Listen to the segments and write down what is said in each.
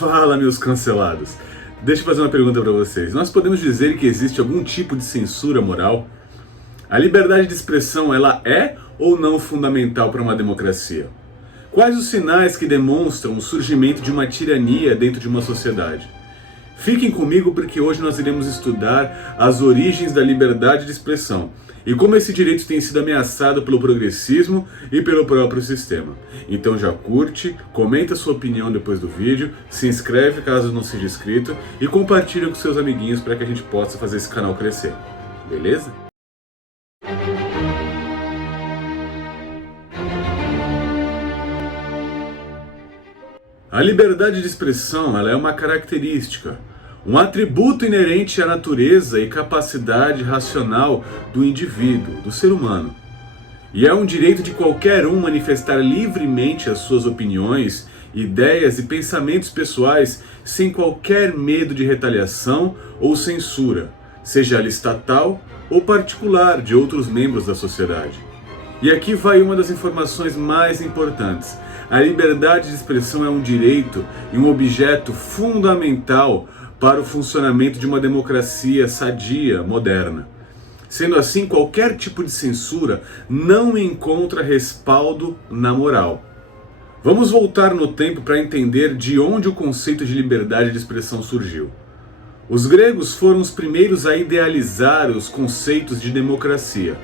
Fala, meus cancelados! Deixa eu fazer uma pergunta para vocês. Nós podemos dizer que existe algum tipo de censura moral? A liberdade de expressão, ela é ou não fundamental para uma democracia? Quais os sinais que demonstram o surgimento de uma tirania dentro de uma sociedade? Fiquem comigo porque hoje nós iremos estudar as origens da liberdade de expressão e como esse direito tem sido ameaçado pelo progressismo e pelo próprio sistema. Então já curte, comenta sua opinião depois do vídeo, se inscreve caso não seja inscrito e compartilha com seus amiguinhos para que a gente possa fazer esse canal crescer. Beleza? A liberdade de expressão, ela é uma característica, um atributo inerente à natureza e capacidade racional do indivíduo, do ser humano. E é um direito de qualquer um manifestar livremente as suas opiniões, ideias e pensamentos pessoais sem qualquer medo de retaliação ou censura, seja ela estatal ou particular de outros membros da sociedade. E aqui vai uma das informações mais importantes. A liberdade de expressão é um direito e um objeto fundamental para o funcionamento de uma democracia sadia, moderna. Sendo assim, qualquer tipo de censura não encontra respaldo na moral. Vamos voltar no tempo para entender de onde o conceito de liberdade de expressão surgiu. Os gregos foram os primeiros a idealizar os conceitos de democracia.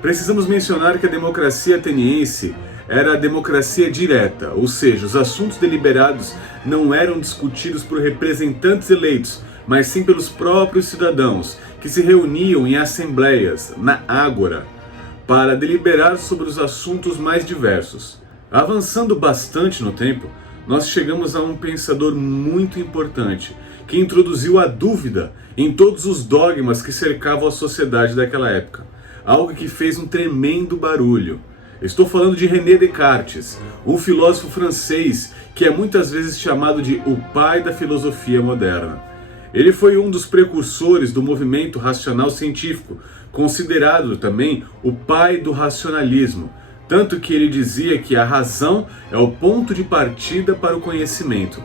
Precisamos mencionar que a democracia ateniense era a democracia direta, ou seja, os assuntos deliberados não eram discutidos por representantes eleitos, mas sim pelos próprios cidadãos, que se reuniam em assembleias, na ágora, para deliberar sobre os assuntos mais diversos. Avançando bastante no tempo, nós chegamos a um pensador muito importante, que introduziu a dúvida em todos os dogmas que cercavam a sociedade daquela época, algo que fez um tremendo barulho. Estou falando de René Descartes, um filósofo francês que é muitas vezes chamado de o pai da filosofia moderna. Ele foi um dos precursores do movimento racional científico, considerado também o pai do racionalismo, tanto que ele dizia que a razão é o ponto de partida para o conhecimento.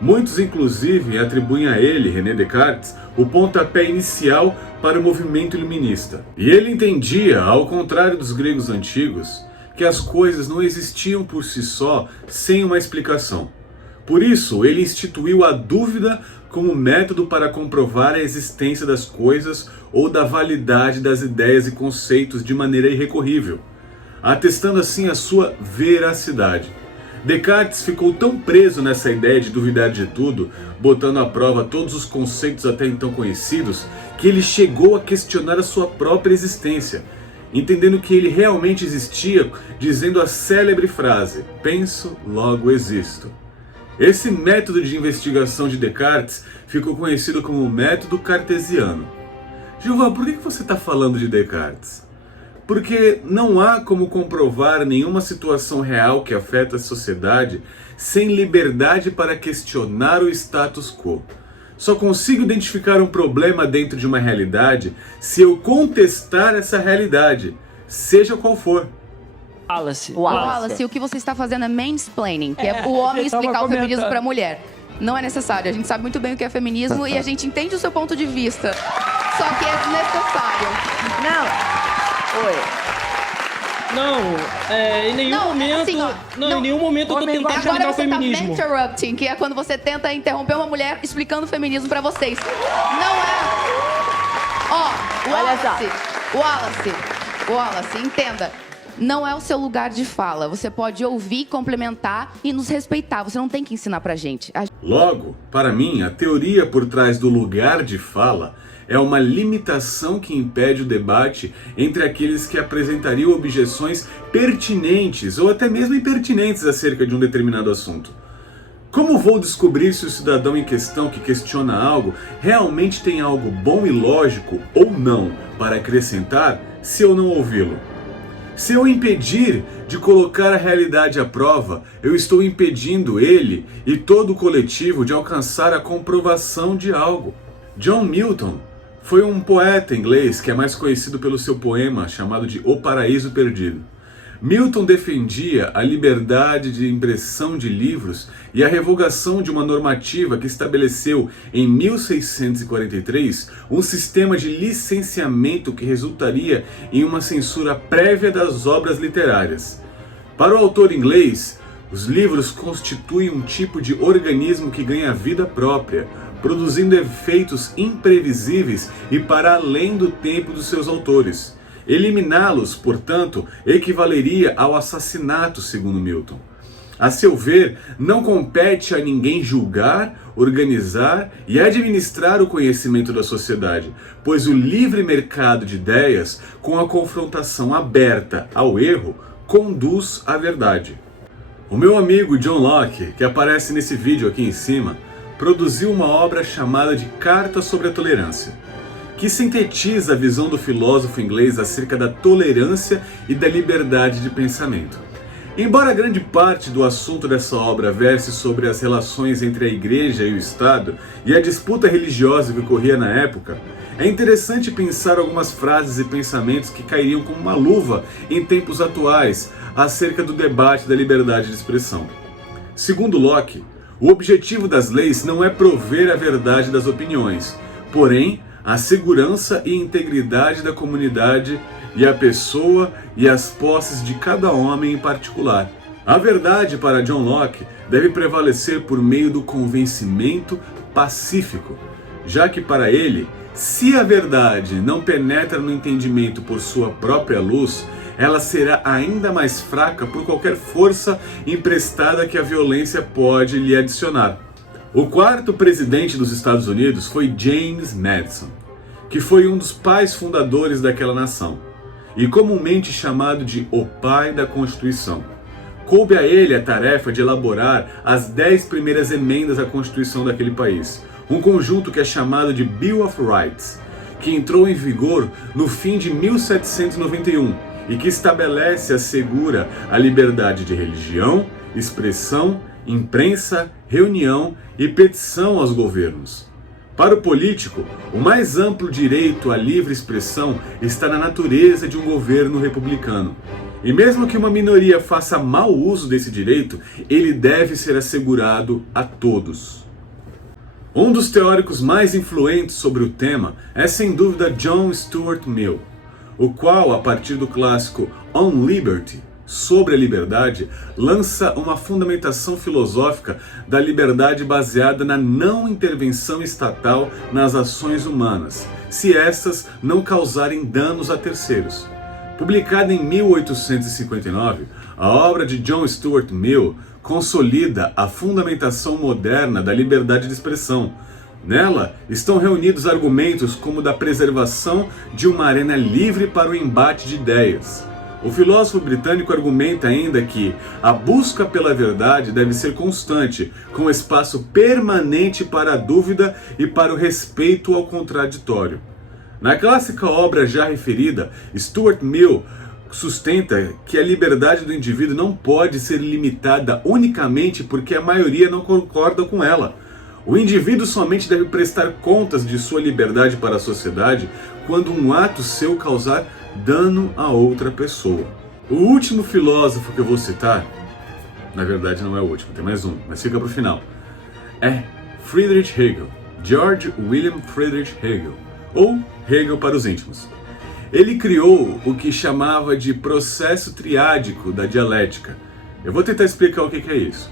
Muitos inclusive atribuem a ele, René Descartes, o pontapé inicial para o movimento iluminista. E ele entendia, ao contrário dos gregos antigos, que as coisas não existiam por si só sem uma explicação. Por isso, ele instituiu a dúvida como método para comprovar a existência das coisas ou da validade das ideias e conceitos de maneira irrecorrível, atestando assim a sua veracidade. Descartes ficou tão preso nessa ideia de duvidar de tudo, botando à prova todos os conceitos até então conhecidos, que ele chegou a questionar a sua própria existência, entendendo que ele realmente existia, dizendo a célebre frase: penso, logo existo. Esse método de investigação de Descartes ficou conhecido como o método cartesiano. Gilvan, por que você está falando de Descartes? Porque não há como comprovar nenhuma situação real que afeta a sociedade sem liberdade para questionar o status quo. Só consigo identificar um problema dentro de uma realidade se eu contestar essa realidade, seja qual for. Wallace, o que você está fazendo é mansplaining, que é o homem explicar o feminismo para a mulher. Não é necessário, a gente sabe muito bem o que é feminismo e a gente entende o seu ponto de vista. Só que é desnecessário. Em nenhum momento. Assim, ó, em nenhum momento eu tô tentando explicar o agora você feminismo. tá interrupting, que é quando você tenta interromper uma mulher explicando o feminismo pra vocês. Não é. Ó, Wallace, entenda. Não é o seu lugar de fala. Você pode ouvir, complementar e nos respeitar. Você não tem que ensinar pra gente. Logo, para mim, a teoria por trás do lugar de fala é uma limitação que impede o debate entre aqueles que apresentariam objeções pertinentes ou até mesmo impertinentes acerca de um determinado assunto. Como vou descobrir se o cidadão em questão que questiona algo realmente tem algo bom e lógico ou não para acrescentar se eu não ouvi-lo? Se eu impedir de colocar a realidade à prova, eu estou impedindo ele e todo o coletivo de alcançar a comprovação de algo. John Milton foi um poeta inglês que é mais conhecido pelo seu poema chamado de O Paraíso Perdido. Milton defendia a liberdade de impressão de livros e a revogação de uma normativa que estabeleceu, em 1643, um sistema de licenciamento que resultaria em uma censura prévia das obras literárias. Para o autor inglês, os livros constituem um tipo de organismo que ganha vida própria, produzindo efeitos imprevisíveis e para além do tempo dos seus autores. Eliminá-los, portanto, equivaleria ao assassinato, segundo Milton. A seu ver, não compete a ninguém julgar, organizar e administrar o conhecimento da sociedade, pois o livre mercado de ideias, com a confrontação aberta ao erro, conduz à verdade. O meu amigo John Locke, que aparece nesse vídeo aqui em cima, produziu uma obra chamada de Carta sobre a Tolerância, que sintetiza a visão do filósofo inglês acerca da tolerância e da liberdade de pensamento. Embora grande parte do assunto dessa obra verse sobre as relações entre a Igreja e o Estado e a disputa religiosa que ocorria na época, é interessante pensar algumas frases e pensamentos que cairiam como uma luva em tempos atuais acerca do debate da liberdade de expressão. Segundo Locke, o objetivo das leis não é prover a verdade das opiniões, porém, a segurança e integridade da comunidade e a pessoa e as posses de cada homem em particular. A verdade, para John Locke, deve prevalecer por meio do convencimento pacífico, já que para ele, se a verdade não penetra no entendimento por sua própria luz, ela será ainda mais fraca por qualquer força emprestada que a violência pode lhe adicionar. O quarto presidente dos Estados Unidos foi James Madison, que foi um dos pais fundadores daquela nação, e comumente chamado de o pai da Constituição. Coube a ele a tarefa de elaborar as 10 primeiras emendas à Constituição daquele país, um conjunto que é chamado de Bill of Rights, que entrou em vigor no fim de 1791 e que estabelece e assegura a liberdade de religião, expressão, imprensa, reunião e petição aos governos. Para o político, o mais amplo direito à livre expressão está na natureza de um governo republicano. E mesmo que uma minoria faça mau uso desse direito, ele deve ser assegurado a todos. Um dos teóricos mais influentes sobre o tema é sem dúvida John Stuart Mill, o qual, a partir do clássico On Liberty, sobre a liberdade, lança uma fundamentação filosófica da liberdade baseada na não intervenção estatal nas ações humanas, se estas não causarem danos a terceiros. Publicada em 1859, a obra de John Stuart Mill consolida a fundamentação moderna da liberdade de expressão. Nela estão reunidos argumentos como o da preservação de uma arena livre para o embate de ideias. O filósofo britânico argumenta ainda que a busca pela verdade deve ser constante, com espaço permanente para a dúvida e para o respeito ao contraditório. Na clássica obra já referida, Stuart Mill sustenta que a liberdade do indivíduo não pode ser limitada unicamente porque a maioria não concorda com ela. O indivíduo somente deve prestar contas de sua liberdade para a sociedade quando um ato seu causar dano a outra pessoa. O último filósofo que eu vou citar, na verdade não é o último, tem mais um, mas fica para o final, é Friedrich Hegel, George William Friedrich Hegel, ou Hegel para os íntimos. Ele criou o que chamava de processo triádico da dialética. Eu vou tentar explicar o que é isso.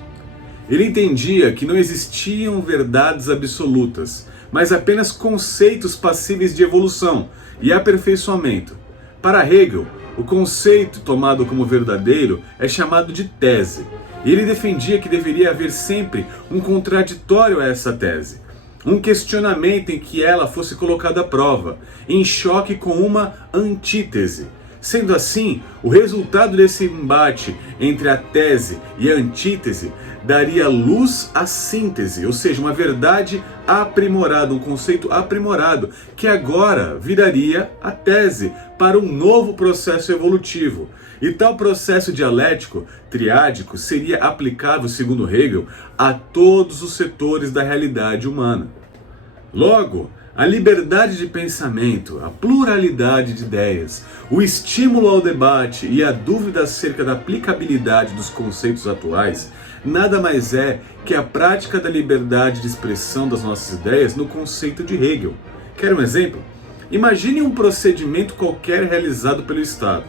Ele entendia que não existiam verdades absolutas, mas apenas conceitos passíveis de evolução e aperfeiçoamento. Para Hegel, o conceito tomado como verdadeiro é chamado de tese, e ele defendia que deveria haver sempre um contraditório a essa tese, um questionamento em que ela fosse colocada à prova, em choque com uma antítese. Sendo assim, o resultado desse embate entre a tese e a antítese daria luz à síntese, ou seja, uma verdade aprimorada, um conceito aprimorado, que agora viraria a tese para um novo processo evolutivo. E tal processo dialético, triádico, seria aplicável, segundo Hegel, a todos os setores da realidade humana. Logo, A liberdade de pensamento, a pluralidade de ideias, o estímulo ao debate e a dúvida acerca da aplicabilidade dos conceitos atuais nada mais é que a prática da liberdade de expressão das nossas ideias no conceito de Hegel. Quer um exemplo? Imagine um procedimento qualquer realizado pelo Estado.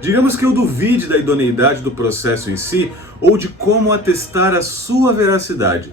Digamos que eu duvide da idoneidade do processo em si ou de como atestar a sua veracidade.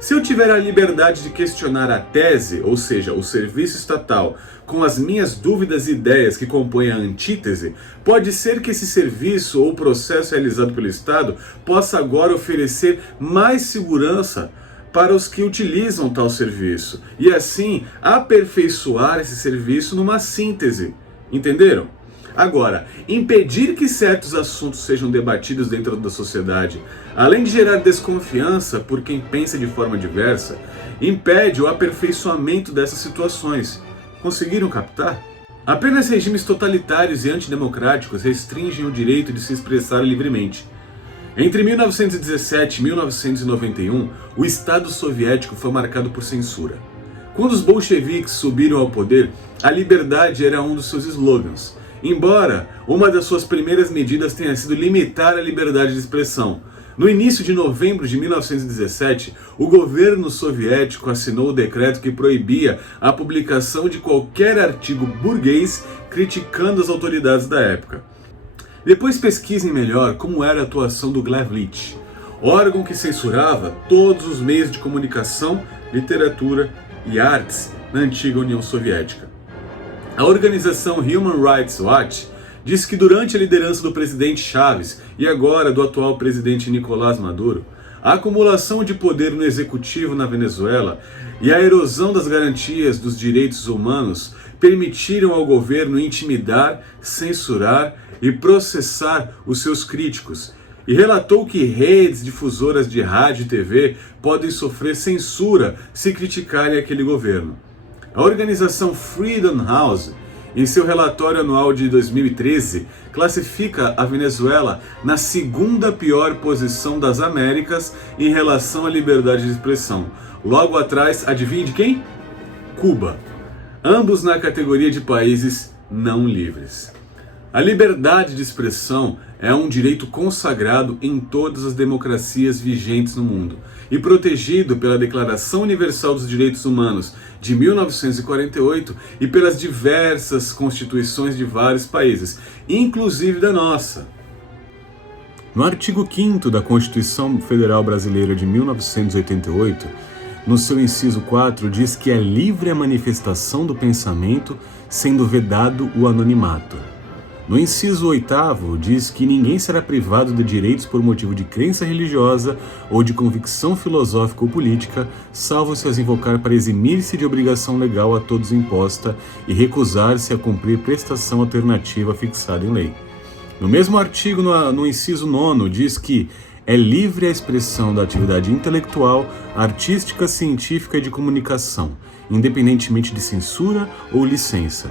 Se eu tiver a liberdade de questionar a tese, ou seja, o serviço estatal, com as minhas dúvidas e ideias que compõem a antítese, pode ser que esse serviço ou processo realizado pelo Estado possa agora oferecer mais segurança para os que utilizam tal serviço e assim aperfeiçoar esse serviço numa síntese. Entenderam? Agora, impedir que certos assuntos sejam debatidos dentro da sociedade, além de gerar desconfiança por quem pensa de forma diversa, impede o aperfeiçoamento dessas situações. Conseguiram captar? Apenas regimes totalitários e antidemocráticos restringem o direito de se expressar livremente. Entre 1917 e 1991, o Estado soviético foi marcado por censura. Quando os bolcheviques subiram ao poder, a liberdade era um dos seus slogans. Embora uma das suas primeiras medidas tenha sido limitar a liberdade de expressão. No início de novembro de 1917, o governo soviético assinou o decreto que proibia a publicação de qualquer artigo burguês criticando as autoridades da época. Depois pesquisem melhor como era a atuação do Glavlitch, órgão que censurava todos os meios de comunicação, literatura e artes na antiga União Soviética. A organização Human Rights Watch diz que durante a liderança do presidente Chávez e agora do atual presidente Nicolás Maduro, a acumulação de poder no executivo na Venezuela e a erosão das garantias dos direitos humanos permitiram ao governo intimidar, censurar e processar os seus críticos, e relatou que redes difusoras de rádio e TV podem sofrer censura se criticarem aquele governo. A organização Freedom House, em seu relatório anual de 2013, classifica a Venezuela na segunda pior posição das Américas em relação à liberdade de expressão. Logo atrás, adivinhe de quem? Cuba. Ambos na categoria de países não livres. A liberdade de expressão é um direito consagrado em todas as democracias vigentes no mundo e protegido pela Declaração Universal dos Direitos Humanos de 1948 e pelas diversas constituições de vários países, inclusive da nossa. No artigo 5º da Constituição Federal Brasileira de 1988, no seu inciso 4, diz que é livre a manifestação do pensamento, sendo vedado o anonimato. No inciso 8º, diz que ninguém será privado de direitos por motivo de crença religiosa ou de convicção filosófica ou política, salvo se as invocar para eximir-se de obrigação legal a todos imposta e recusar-se a cumprir prestação alternativa fixada em lei. No mesmo artigo, no inciso 9º, diz que é livre a expressão da atividade intelectual, artística, científica e de comunicação, independentemente de censura ou licença.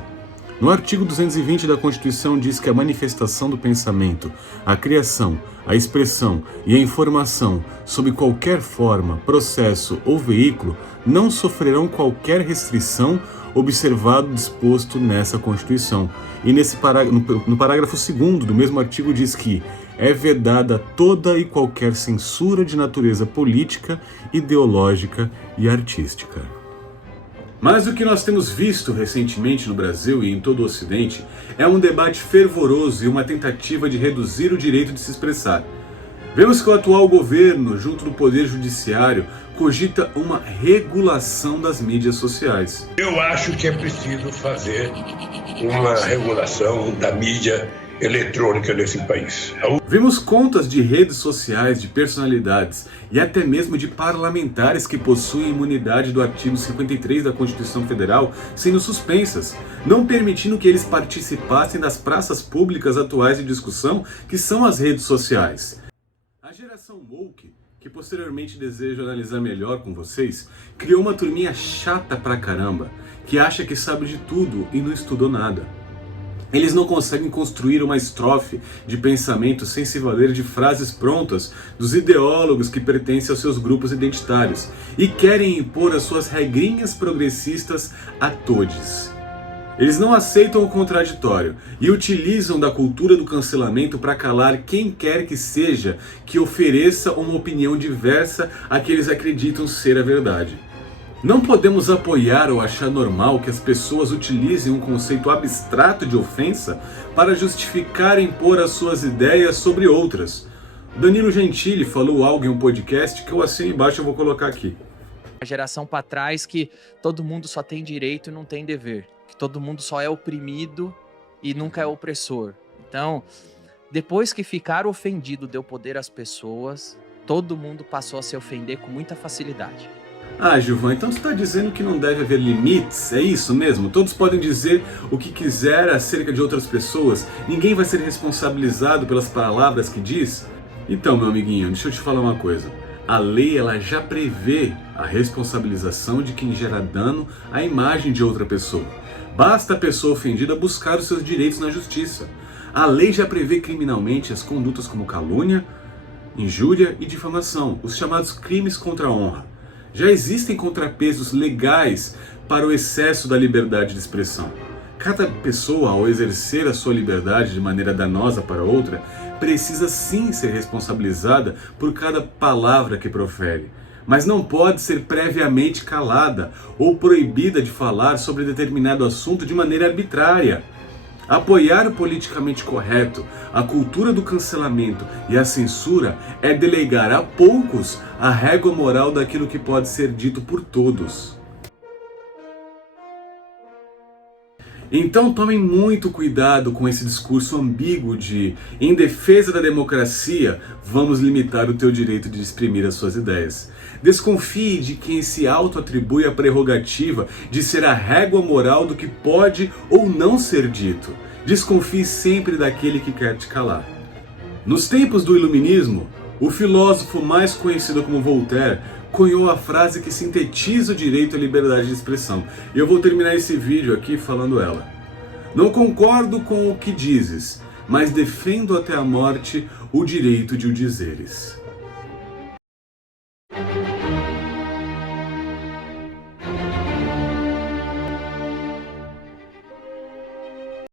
No artigo 220 da Constituição diz que a manifestação do pensamento, a criação, a expressão e a informação, sob qualquer forma, processo ou veículo, não sofrerão qualquer restrição observado o disposto nessa Constituição. E no parágrafo 2º do mesmo artigo diz que é vedada toda e qualquer censura de natureza política, ideológica e artística. Mas o que nós temos visto recentemente no Brasil e em todo o Ocidente é um debate fervoroso e uma tentativa de reduzir o direito de se expressar. Vemos que o atual governo, junto do Poder Judiciário, cogita uma regulação das mídias sociais. Eu acho que é preciso fazer uma regulação da mídia eletrônica nesse país. Vimos contas de redes sociais, de personalidades e até mesmo de parlamentares que possuem imunidade do artigo 53 da Constituição Federal sendo suspensas, não permitindo que eles participassem das praças públicas atuais de discussão que são as redes sociais. A geração woke, que posteriormente desejo analisar melhor com vocês, criou uma turminha chata pra caramba, que acha que sabe de tudo e não estudou nada. Eles não conseguem construir uma estrofe de pensamento sem se valer de frases prontas dos ideólogos que pertencem aos seus grupos identitários e querem impor as suas regrinhas progressistas a todes. Eles não aceitam o contraditório e utilizam da cultura do cancelamento para calar quem quer que seja que ofereça uma opinião diversa à que eles acreditam ser a verdade. Não podemos apoiar ou achar normal que as pessoas utilizem um conceito abstrato de ofensa para justificar e impor as suas ideias sobre outras. Danilo Gentili falou algo em um podcast que eu assino embaixo, eu vou colocar aqui. A geração para trás que todo mundo só tem direito e não tem dever. Que todo mundo só é oprimido e nunca é opressor. Então, depois que ficar ofendido deu poder às pessoas, todo mundo passou a se ofender com muita facilidade. Ah, Gilvan, então você está dizendo que não deve haver limites? É isso mesmo? Todos podem dizer o que quiser acerca de outras pessoas? Ninguém vai ser responsabilizado pelas palavras que diz? Então, meu amiguinho, deixa eu te falar uma coisa. A lei ela já prevê a responsabilização de quem gera dano à imagem de outra pessoa. Basta a pessoa ofendida buscar os seus direitos na justiça. A lei já prevê criminalmente as condutas como calúnia, injúria e difamação, os chamados crimes contra a honra. Já existem contrapesos legais para o excesso da liberdade de expressão. Cada pessoa, ao exercer a sua liberdade de maneira danosa para outra, precisa sim ser responsabilizada por cada palavra que profere, mas não pode ser previamente calada ou proibida de falar sobre determinado assunto de maneira arbitrária. Apoiar o politicamente correto, a cultura do cancelamento e a censura é delegar a poucos a régua moral daquilo que pode ser dito por todos. Então tomem muito cuidado com esse discurso ambíguo de em defesa da democracia, vamos limitar o teu direito de exprimir as suas ideias. Desconfie de quem se auto-atribui a prerrogativa de ser a régua moral do que pode ou não ser dito. Desconfie sempre daquele que quer te calar. Nos tempos do Iluminismo, o filósofo mais conhecido como Voltaire cunhou a frase que sintetiza o direito à liberdade de expressão. E eu vou terminar esse vídeo aqui falando ela. Não concordo com o que dizes, mas defendo até a morte o direito de o dizeres.